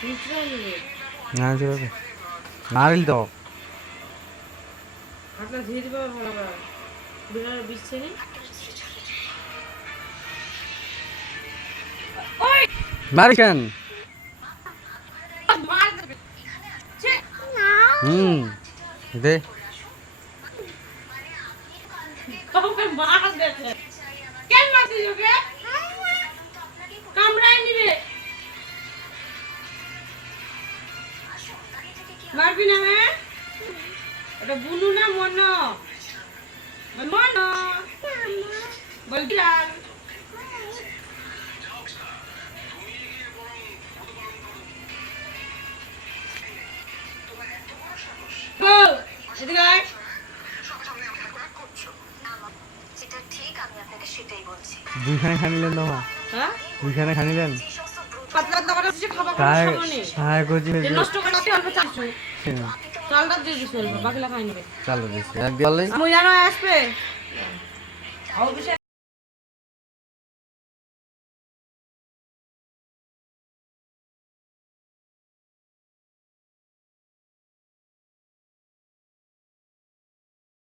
না চলবে নারিল তো আপনার ধীরে ধীরে ভালো করে বিড়াল বিচ্ছে নি মারিকেন মার ছে দে ওকে মার দেছে কেন মারছিস ওকে কামড়ায় নিবে মারবি না হ্যাঁ এটা বুনু না মন মন বল বিড়াল গো এদিকে আয় দুইখানে খানিলেন তো মা হ্যাঁ দুইখানে খানিলেন পাতলা পাতলা করে কিছু খাবার তাই খাওয়া নেই তাই করছি যে নষ্ট করে রাখতে অল্প চাচ্ছু চালটা দিয়ে দিস অল্প বাকিলা খাই নেবে চালো দিছি এক দিয়ালে আমি জানো আসবে অফিসে